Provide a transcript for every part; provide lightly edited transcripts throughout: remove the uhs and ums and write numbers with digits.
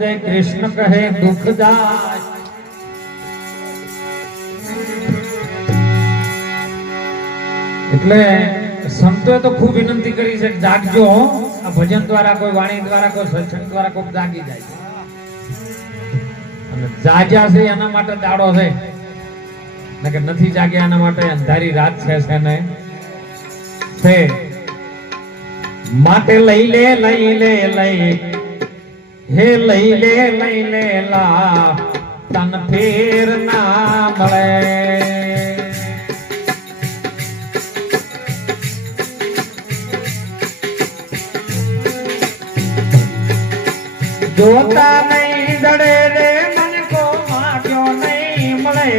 દે કૃષ્ણ કહે દુઃખ જાય. એટલે સંતોએ તો ખૂબ વિનંતી કરી છે કે જાગજો. આ ભજન દ્વારા કોઈ વાણી દ્વારા કોઈ સત્સંગ દ્વારા કોઈ જાગી જાય અને જાગ્યા છે એના માટે દાડો છે ને કે નથી જાગ્યા એના માટે અંધારી રાત છે ને છે. માટે લઈ લે હે લઈ લે લા તન ફેર ના મળે. જોતા નહીં દડે રે મન કો માગ્યો નહીં મળે.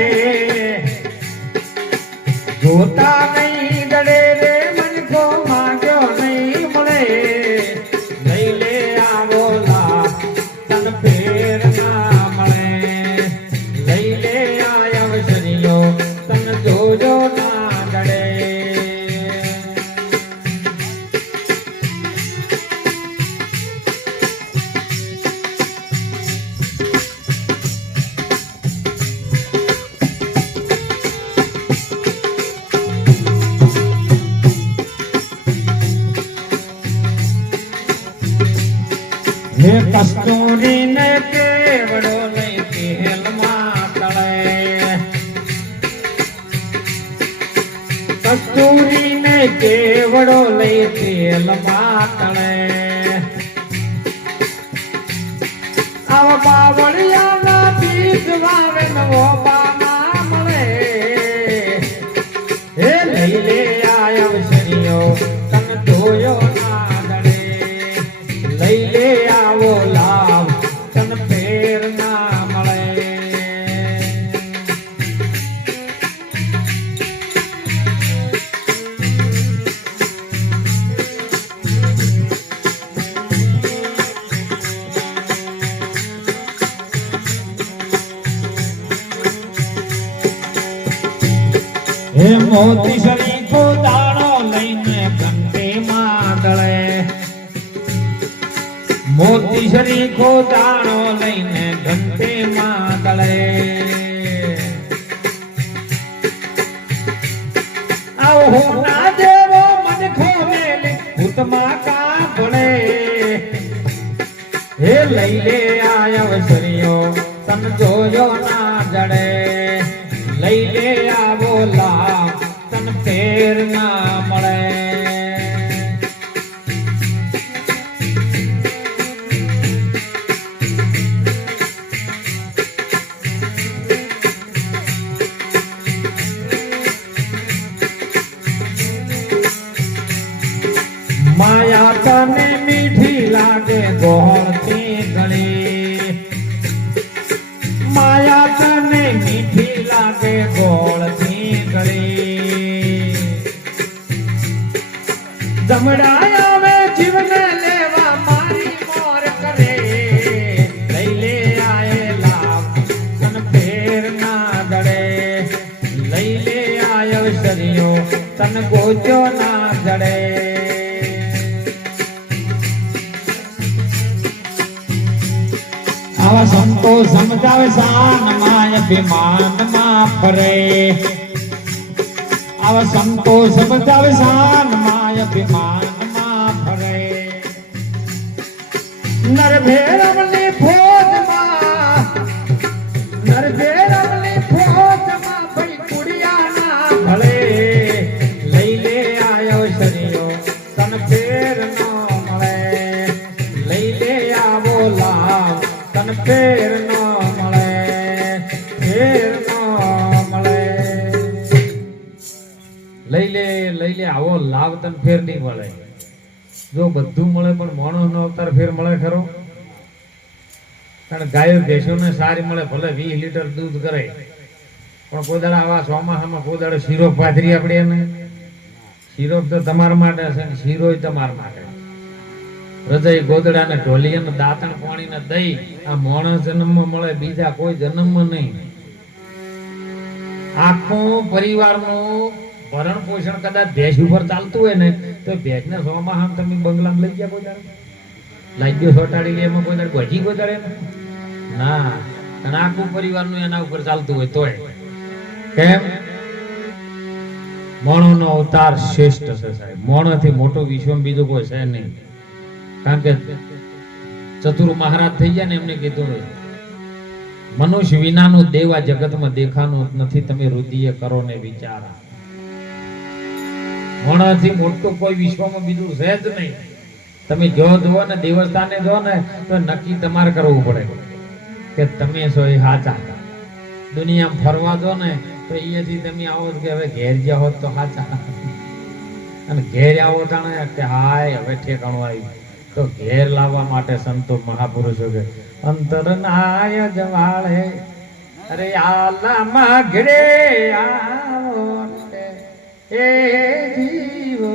જોતા નહીં દડે રે મન કો માગ્યો નહીં મળે. લઈ લે આવો લા તન ફેર ના મળે. લઈ લે આય અવસરીઓ તન જોજો ના દડે. હે કસ્તુરી ને કેવડો લઈ તેલ માં તળે. કસ્તુરી ને કેવડો લઈ તેલ માં તળે. આવા બાવળિયા ના બીજ વાવે નવો પાના મળે. હે લઈ લે આય અવસરીઓ તન જોયો ના દડે. લઈ લે આવો લાવ તન ફેર ના મળે. હે મોતી શરીફો દાણો લઈને ઘંટી માં દળે. મોતી શરીફો દાણો લઈને ઘંટી માં દળે. આવો હું ના દેવો મન ખોમેલી ભૂતમાં કા ભણે. હે લઈ લે આય અવસરીઓ તન જોયો ના જડે. લઈ લે આવો લાભ તન ફેર ના મળે. માયા તને મીઠી લાગે ગોળથી ગળી. માયા તને મીઠી લાગે ગોળથી ગળી. જમડાય આવે જીવને લેવા મારી મોર કરે. લઈ લે આય લાભ તન ફેર ના દડે. લઈ લે આય અવસરીઓ તન ગોજો ના જડે. આવા સંતો સમજાવે શાન માં અભિમાન માં ફરે. આવા સંતો સમજાવે શાન માં અભિમાન માં ફરે. નર ભેરવની ફોજમાં નર ભેરવની ફોજમાં ભાઈ કુડિયા ના ભળે. લઈ લે આયો શરીરો તન ફેર નો મળે. લઈ લે આવો લાવ તન ફેર નો મળે. ફેર નો મળે. લઈ લે આવો લાભ તન ફેર નહીં મળે. જો બધું મળે પણ માણસ નો અવતાર ફેર મળે ખરો? કારણ ગાયો ભેંસો ને સારી મળે ભલે 20 લીટર દૂધ કરે પણ કોઈ દાડા આવા ચોમાસામાં કોઈ દાડો શીરો પાથરી આપણે એને. શીરો તો તમારા માટે છે ને શીરો તમારા માટે. હૃદય ગોદડા ને ઢોલિયા ને દાંતણ પાણી ને દહીં આ માણસ જન્મમાં મળે બીજા કોઈ જન્મમાં નહીં. આખું પરિવારનું ભરણ પોષણ કદાચ ભેંસ ઉપર ચાલતું હોય ને તો ભેંસ ને સોમાહામ તમે બંગલામાં લઈ ગયા કોઈ દાડો? લાગ્યો સોટાડી લે એમાં કોઈ દાડે ભજી ગોદાડે ના. અને આખું પરિવારનું એના ઉપર ચાલતું હોય તોય કેમ? મોણોનો અવતાર શ્રેષ્ઠ છે સાહેબ. મોણોથી મોટો વિશ્વમાં બીજો કોઈ છે નહીં. કારણ કે ચતુર મહારાજ થઈ ગયા ને એમને કીધું મનુષ્ય વિનાનું દેવ આ જગતમાં દેખાનું નથી, તમે રુધિએ કરો ને વિચારા. મોણાથી મોટું કોઈ વિશ્વમાં બીજું છે જ નહીં. તમે જો જુઓ ને દેવસ્થાને જો ને તો નક્કી તમારે કરવું પડે કે તમે છો એ સાચા. દુનિયામાં ફરવા દો ને તો અહીંયાથી તમે આવો કે હવે ઘેર ગયા હોત તો સાચા, અને ઘેર આવો તાણે કે હાય હવે ઠેકાણું આવ્યું. તો ઘેર લાવવા માટે સંતો મહાપુરુષો કે અંતર નાય જવાળે અરે આલામાં ઘડે આવો એ જીવો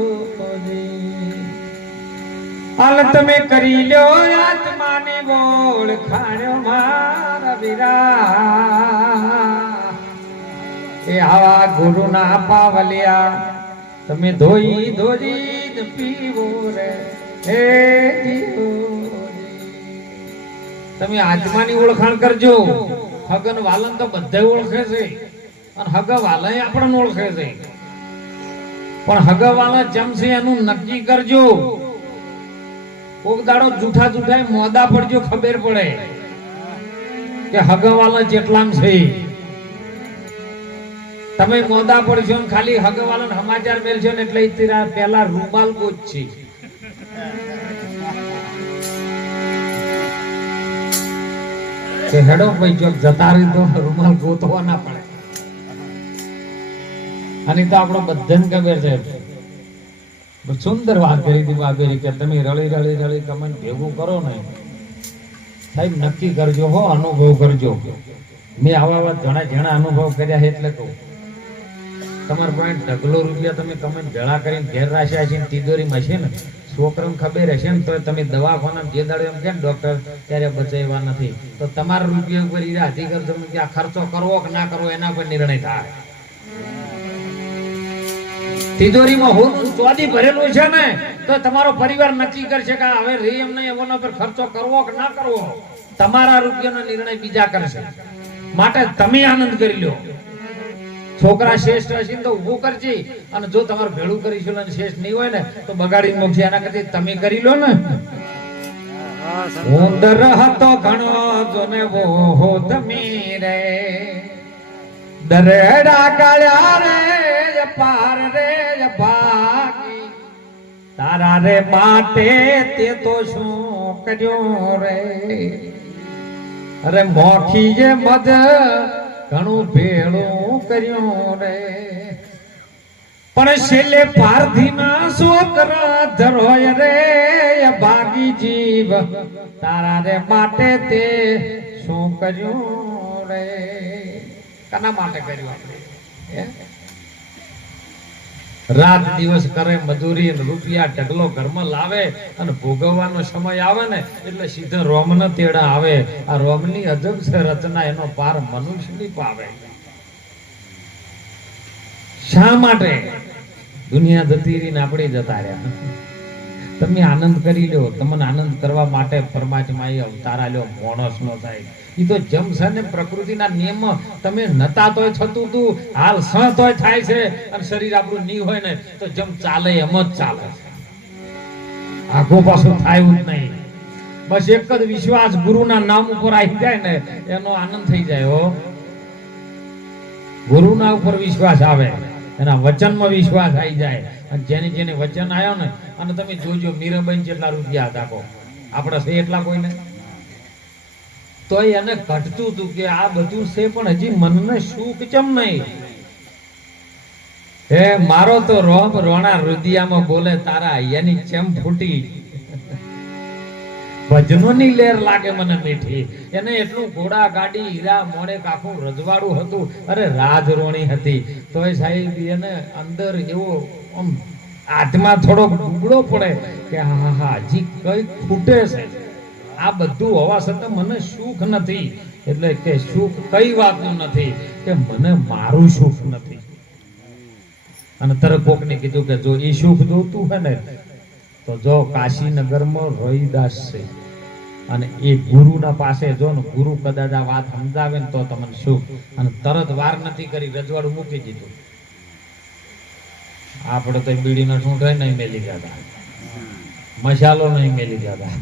હાલ તમે કરી લ્યો આત્માને ઓળખાણ્યો મારા વીરા. એ આવા ગુરુના પાવલિયા તમે ધોઈ ધોઈ પીવો રે હે જીવો. તમે આત્માની ઓળખાણ કરજો. હગન વાલન તો બધા ઓળખે છે અને હગ વાલન આપણને ઓળખે છે, પણ હગ વાલન જમશે એનું નક્કી કરજો. કોક દાડો જૂઠા જૂઠા મોદા પડજો, ખબર પડે કે હગ વાલન જેટલામ છે. તમે મોદા પડશો ને ખાલી હગ વાલન સમાચાર મેળશો ને એટલે તેરા પેલા રૂમાલ ગોચ છે. હેડો ભાઈ જો જતા રહી તો રૂમાલ ગોતવા ના પડે. અને તો આપણો બધાને ખબર છે. સુંદર વાત કરી હતી બાબેરી કે તમે રળી રળી રળી કમેન્ટ ભેગું કરો ને સાહેબ નક્કી કરજો હો, અનુભવ કરજો. મેં આવા ઘણા જણા અનુભવ કર્યા છે એટલે કહું. તમારા પાસે ઢગલો રૂપિયા તમે કમેન્ટ ભેળા કરીને ઘેર રાખ્યા છે, તિજોરીમાં છે ને છોકરાને ખબર હશે ને તો તમે દવાખાના જે દાડે એમ કે ડોક્ટર ત્યારે બચાવવા નથી, તો તમારા રૂપિયા ઉપર હાથી કરજો કે આ ખર્ચો કરવો કે ના કરવો એના પર નિર્ણય થાય. તિજોરીમાં હું ચોદી ભરેલું છે ને તો તમારો પરિવાર નક્કી કરશે કે હવે રે એમ નહીં એના પર ખર્ચો કરવો કે ના કરવો. તમારા રૂપિયાનો નિર્ણય બીજા કરશે. માટે તમે આનંદ કરી લો. છોકરા શ્રેષ્ઠ હશે તો ઉભું કરજે, અને જો તમારે ભેળું કરીશું અને શ્રેષ્ઠ નહીં હોય ને તો બગાડી મૂકશે. એના કરતા તમે કરી લો ને. ઉંદર હતો ઘણો જોને વોહો તમે રે દરેડા કાળ્યા રે પાર રે ભાગી તારા રે માટે તે તો શું કર્યો રે. અરે મોખી જે મધ ઘણું ભેળું કર્યું રે, પણ છેલ્લે પારધીના છોકરા ધરોય રે ભાગી જીવ તારા રે માટે તે શું કર્યું રે. કના માટે કર્યું આપણે? રાત દિવસ કરે મજૂરી, રૂપિયા ઢગલો ઘરમાં લાવે અને ભોગવવાનો સમય આવે ને એટલે સીધો રોમના તેડા આવે. આ રોમની અજબ છે રચના, એનો પાર મનુષ્યની પાવે. શા માટે? દુનિયા જતી રહીને આપણે જતા રહ્યા. તમે આનંદ કરી લો. તમને આનંદ કરવા માટે પરમાત્મા એ અવતાર આલ્યો. માણસ નો થાય એ તો જમ છે ને પ્રકૃતિના નિયમ તમે નતા તોય થતું તું, હાલ સ તોય થાય છે. અને શરીર આપણું નહીં હોય ને તો જમ ચાલે એમ જ ચાલે છે. આખો પાછું થાય જ નહીં. બસ એક જ વિશ્વાસ ગુરુના નામ ઉપર આવી જાય ને એનો આનંદ થઈ જાય. હો, ગુરુના ઉપર વિશ્વાસ આવે, એના વચનમાં વિશ્વાસ આવી જાય. અને જેને જેને વચન આવ્યો ને, અને તમે જોજો મીરાબાઈ જેટલા રૂપિયા હતા આપડે છે એટલા કોઈને, તો એને ઘટતું હતું કે આ બધું છે પણ હજી મનને સુખ ચમ નહીં. હે મારો તો રોમ રોણા રુદિયામાં બોલે તારા એની ચેમ ફૂટી. ભજનોની લેર લાગે મને મીઠી. એને એટલું ઘોડા ગાડી હીરા મોડે આખું રજવાડું હતું. અરે રાજ રોણી હતી તોય સાહેબ એને અંદર એવો આમ આત્મા થોડો ડૂબળો પડે કે હા હા હજી કઈ ખૂટે છે. આ બધું હોવા છતાં મને સુખ નથી. એટલે કે સુખ કઈ વાતનું નથી કે મને મારું સુખ નથી. અને તરત કોકને કીધું કે જો એ સુખ જોતું હોય ને તો જો કાશીનગરમાં રોહિદાસ છે અને એ ગુરુના પાસે જો ને ગુરુ કદાચ આ વાત સમજાવે ને તો તમને શું, અને તરત વાર નથી કરી રજવાડું મૂકી દીધું. આપણે તો બીડીનો ઠૂંઠો નહીં મેલી ગયા હતા, મસાલો નહીં મેલી ગયા હતા.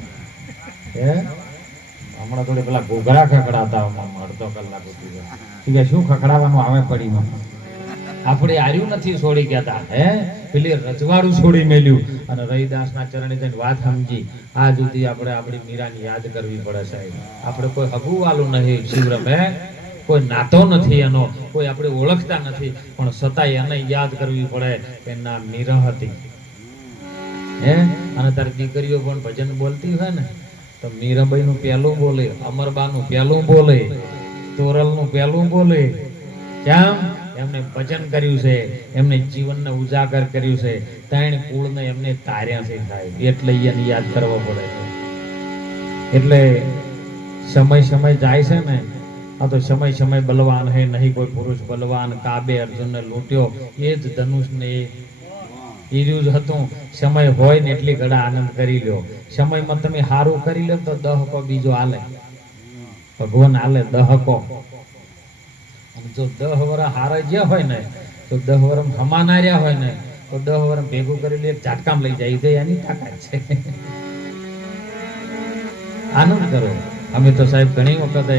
હે હમણાં થોડી પેલા ઘોઘરા ખખડાતા અડધો કલાક સુધી શું ખખડાવવાનું આવે પડીમાં. આપણે આર્યું નથી છોડી ગયા હતા, હે પેલી રજવાડું છોડી મેલ્યું અને રવિદાસના ચરણે જઈને વાત સમજી. આ સુધી આપણે આપણી મીરાની યાદ કરવી પડે સાહેબ. આપણે કોઈ હગું વાલું નહીં શિવરમ, હે કોઈ નાતો નથી એનો, કોઈ આપણે ઓળખતા નથી, પણ છતાંય એને યાદ કરવી પડે કે ના મીરા હતી. હે અને તારી દીકરીઓ પણ ભજન બોલતી હોય ને તો મીરાબાઈ નું પહેલું બોલે, અમરબા નું પહેલું બોલે, તોરલ નું પહેલું બોલે. કેમ? એમને ભજન કર્યું છે, એમને જીવનને ઉજાગર કર્યું છે, ત્રણ કુળને એમને તાર્યા છે સાહેબ, એટલે એને યાદ કરવો પડે છે. એટલે સમય જાય છે ને, આ તો સમય બલવાન હે નહીં કોઈ પુરુષ બલવાન, કાબે અર્જુનને લૂંટ્યો એ જ ધનુષને ઈર્યું જ હતું. સમય હોય ને એટલી ઘડા આનંદ કરી લ્યો. સમયમાં તમે સારું કરી લો તો દહકો બીજો હાલે, ભગવાન હાલે દહકો. જો 10 વર્ષ હારા જ્યાં હોય ને તો 10 વર્ષ હમાના રહ્યા હોય ને તો 10 વર્ષ ભેગું કરેલું એક ઝાટકામ લઈ જાય તો એની તાકાત છે. આનંદ કરો. અમે તો સાહેબ ઘણી વખત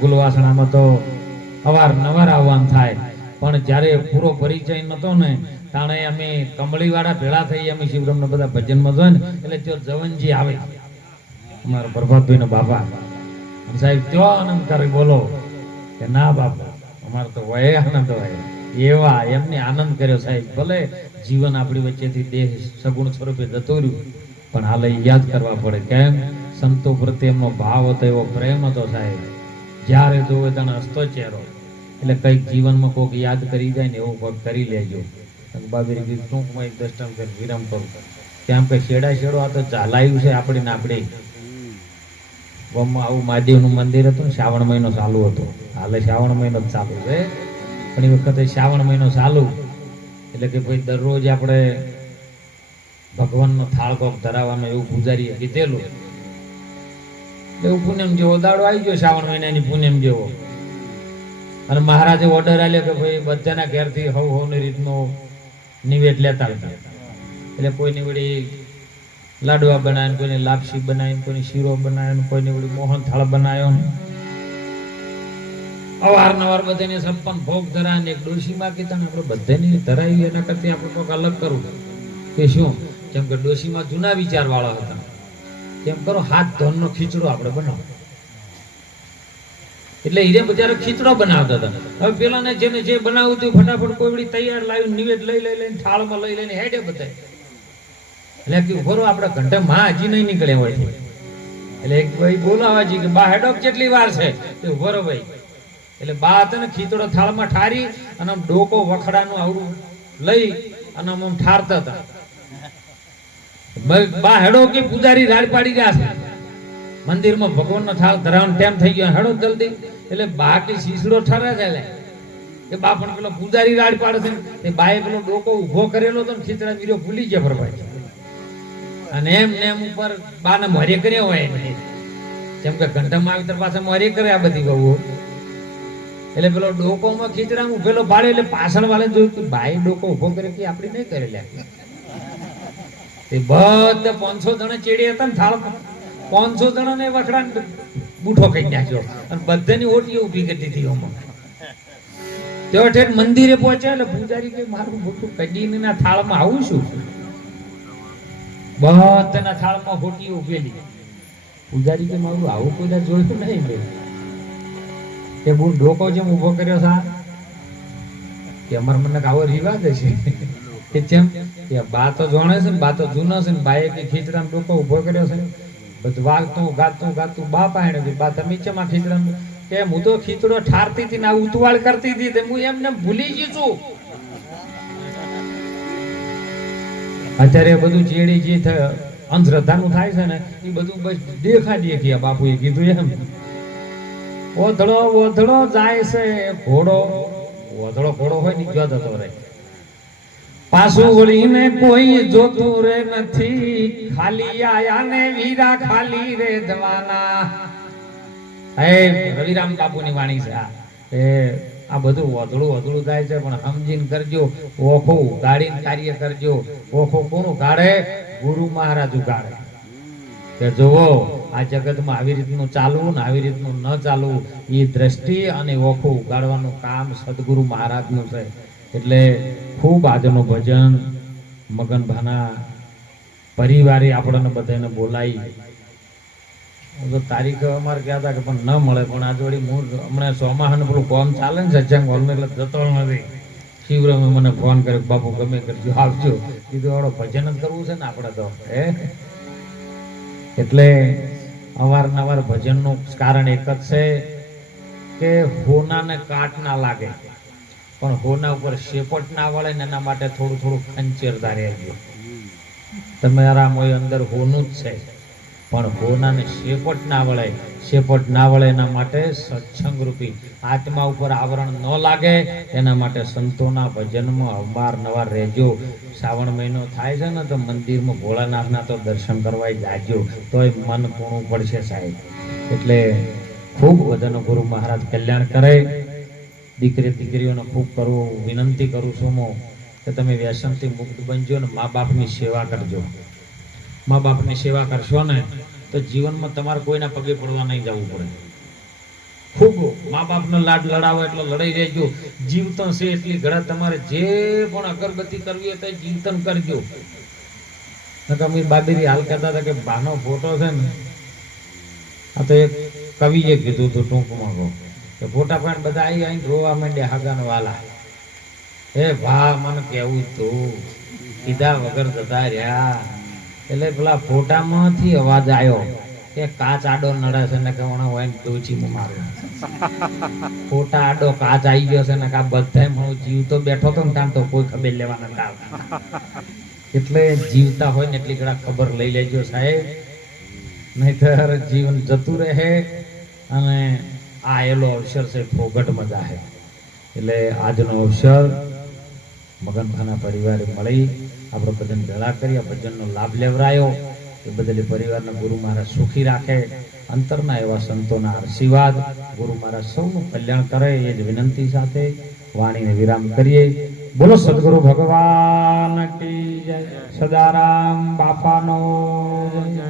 ગુલવાસણામાં તો અવારનવાર આવવાનું થાય, પણ જ્યારે પૂરો પરિચય નતો ને તાણે અમે કમળી વાળા ભેળા થઈ, અમે શિવરામના બધા ભજનમાં જોઈએ ને એટલે જો જવનજી આવે અમારા પ્રભાતભાઈ ના બાપા સાહેબ ત્યો આનંદ કરે, બોલો કે ના બાપા અમારે તો વય આનંદ હોય એવા એમને આનંદ કર્યો સાહેબ. ભલે જીવન આપણી વચ્ચેથી દેહ સગુણ સ્વરૂપે જતું રહ્યું પણ હાલે યાદ કરવા પડે. કેમ? સંતો પ્રત્યે એમનો ભાવ હતો, એવો પ્રેમ હતો સાહેબ. જ્યારે જોવે તને હસતો ચહેરો, એટલે કઈક જીવનમાં કોઈક યાદ કરી જાય ને એવું કોઈક કરી લેજો. બાબરી કીધું ટૂંકમાં એક દષ્ટાંત કરી વિરામ કરું. કેમ કે છેડો આ તો ચાલાયું છે આપણી ને આપણે. આવું મહાદેવનું મંદિર હતું ને, શ્રાવણ મહિનો ચાલુ હતો, હાલે શ્રાવણ મહિનો જ ચાલુ છે, પણ એ વખતે શ્રાવણ મહિનો ચાલુ એટલે કે ભાઈ દરરોજ આપણે ભગવાનનો થાળ કોક ધરાવવાનો એવું પૂજારીએ કીધેલું. એવું પૂનમ જેવો દાડો આવી ગયો, શ્રાવણ મહિનાની પૂનમ જેવો, અને મહારાજે ઓર્ડર આલ્યો કે ભાઈ બધાના ઘેરથી હવની રીતનો નિવેદ લેતા હતા. એટલે કોઈની વળી લાડવા બનાવ્યા, કોઈને લાપસી બનાવી, કોઈને શીરો બનાવ્યો, કોઈને વળી મોહન થાળ બનાવ્યો. અવારનવાર બધાને સંપન્ન ભોગ ધરાય. એક ડોશીમાં કીધા આપણે બધાને ધરાવી, એના કરતા આપણે કોઈક અલગ કરવું કે શું. કેમ કે ડોશીમાં જૂના વિચાર વાળા હતા. કેમ કરો, હાથ ધોનનો ખીચડો આપણે બનાવો, એટલે હીરે બજારે ખીચડો બનાવતા હતા. હવે પેલાને જેને જે બનાવ્યું હતું ફટાફટ કોઈ વળી તૈયાર લાવ્યું, નિવેદ લઈને થાળમાં લઈને હેડે બધાય. એટલે કે ઉભરો આપણે ઘંટે માં હજી નહીં નીકળે હોય. એટલે એક ભાઈ બોલાવા જી કે બા હેડો કેટલી વાર છે, તો ઉભરો ભાઈ. એટલે બા હતા ને ખીચડો થાળમાં ઠારી અને ડોકો વખડાનું આવડું લઈ અને આમ ઠારતા હતા. બા હેડો કે પૂજારી રાડ પાડી ગયા છે, મંદિરમાં ભગવાનનો થાળ ધરાવવાનો ટાઈમ થઈ ગયો, હેડો જલ્દી. એટલે બા કે શીશડો ઠરે છે, એ બા પણ પેલો પૂજારી રાડ પાડે છે. એ બાએ પેલો ડોકો ઉભો કરેલો હતો ને ખીચડા મીરો ભૂલી ગયા ભરવાય, અને એમ ઉપર બાને મોરે કર્યો હોય નહીં. જેમ કે ઘંટામાં આવી પાસે મોરે કરે આ બધી બહુ. એટલે પેલો ડોકોમાં ખીચડામાં ઉભેલો ભાડે, એટલે પાછળ વાળે જોયું કે બાઈ ડોકો ઉભો કરે કે આપડી નહીં કરેલા. એ બધા 500 જણા ચેડી હતા ને થાળમાં, 500 જણાને વખડા બૂઠો કહી નાખ્યો અને બધાની ઓટીઓ ઊભી કરી દીધી. તેઓ ઠેઠ મંદિરે પહોંચ્યા એટલે પૂજારી કે મારું મોટું કડીને ના થાળમાં આવું છું. બધાના થાળમાં હોટીઓ ઉભેલી. પૂજારી કે મારું આવું કોઈ જોયું નહીં મેં. કે બહુ ડોકો જેમ ઉભો કર્યો છે કે અમાર મને આવો રિવાજ છે કે જેમ કે બા તો જાણે છે ને, બા તો જૂનો છે ને, બાએ કે ખીચડામાં ડોકો ઉભો કર્યો છે. બધું ગાતું બા પાણે બા તમે ચેમાં ખીચડામાં કે હું તો ખીચડો ઠારતી હતી ને ઉતવાળ કરતી હતી, હું એમને ભૂલી ગઈ છું. અત્યારે બધું ચેડી જે અંધશ્રદ્ધાનું થાય છે ને એ બધું બસ દેખી બાપુએ કીધું એમ. ઓધળો જાય છે ઘોડો, ઓધળો ઘોડો હોય ને જો જતો રહે. પાછું વળીને કોઈ જોતું રે નથી, ખાલી આયા ને વીરા ખાલી રે જવાના. હે રવિરામ બાપુની વાણી છે આ બધું વધડું થાય છે, પણ સમજીને કરજો. ઓખો ગાડીને કાર્ય કરજો. ઓખો કોનું ગાડે? ગુરુ મહારાજ ઉગાડે. કે જોવો આ જગતમાં આવી રીતનું ચાલવું ને આવી રીતનું ન ચાલવું, એ દ્રષ્ટિ અને ઓખો ઉગાડવાનું કામ સદગુરુ મહારાજનું છે. એટલે ખૂબ આજનું ભજન મગનભાના પરિવારે આપણને બધાને બોલાવી. તો તારીખ અમારે કહેતા હતા કે પણ ન મળે, પણ આજ વળી હું હમણાં સોમાહાનું પેલું કોમ ચાલે ને સત્સંગ હોલમાં, એટલે જતો નથી. શિવરામે મને ફોન કર્યો, બાપુ ગમે કરજો આવજો. કીધું આવડો ભજન જ કરવું છે ને આપણે તો. એટલે અવારનવાર ભજનનું કારણ એક જ છે કે હોનાને કાટ ના લાગે, પણ હોના ઉપર શેપટ ના વળે ને એના માટે થોડું ખંચેરતા રહેજો. તમારા મોય અંદર હોનું જ છે, પણ હોનાને શેપટ ના વળે એના માટે સત્સંગ રૂપી આત્મા ઉપર આવરણ ન લાગે એના માટે સંતોના ભજનમાં અવારનવાર રહેજો. શ્રાવણ મહિનો થાય છે ને તો મંદિરમાં ભોળાનાથના તો દર્શન કરવા જાજો, તોય મન કોણું પડશે સાહેબ. એટલે ખૂબ બધાનો ગુરુ મહારાજ કલ્યાણ કરે. દીકરીઓને ખૂબ કરવું વિનંતી કરું છું હું કે તમે વ્યસનથી મુક્ત બનજો ને મા બાપની સેવા કરજો. મા બાપની સેવા કરશો ને તો જીવનમાં તમારે કોઈના પગે પડવા નહીં જવું પડે. ખૂબ મા બાપનો લાડ લડાવો એટલો લડાઈ રહેજો. જીવતન છે એટલી ઘડા તમારે જે પણ અગરબત્તી કરવી હોય તો જીવતન કરજો. નકર બાબીરી હાલ કહેતા હતા કે બાનો ફોટો છે ને, આ તો એક કવિએ કીધું હતું ટૂંકમાં કહો કે ફોટા પણ બધા આવીને રોવા માંડ્યા હાગાનો વાલા. ભા મને કેવું તું કીધા વગર જતા રહ્યા. એટલે પેલા ફોટામાંથી અવાજ આવ્યો કે કાચ આડો નડે છે ને કે હોય ડોચી મારું. ફોટા આડો કાચ આવી ગયો છે ને કે બધા હું જીવતો બેઠો હતો ને ત્યાં તો કોઈ ખબર લેવા નતા આવતા. એટલે જીવતા હોય ને એટલી ઘણા ખબર લઈ લેજો સાહેબ, નહીતર જીવન જતું રહે અને આ એલો અવસર છે ફોગટમાં જાહે. એટલે આજનો અવસર મગનભાના પરિવારે મળી આપણો ભજન ભેળા કરી આ ભજનનો લાભ લેવરાયો. એ બદલે પરિવારના ગુરુ મહારાજ સુખી રાખે, અંતરના એવા સંતોના આશીર્વાદ ગુરુ મહારાજ સૌનું કલ્યાણ કરે એ જ વિનંતી સાથે વાણીને વિરામ કરીએ. બોલો સદગુરુ ભગવાન કી જય, સદારામ બાપાનો જય.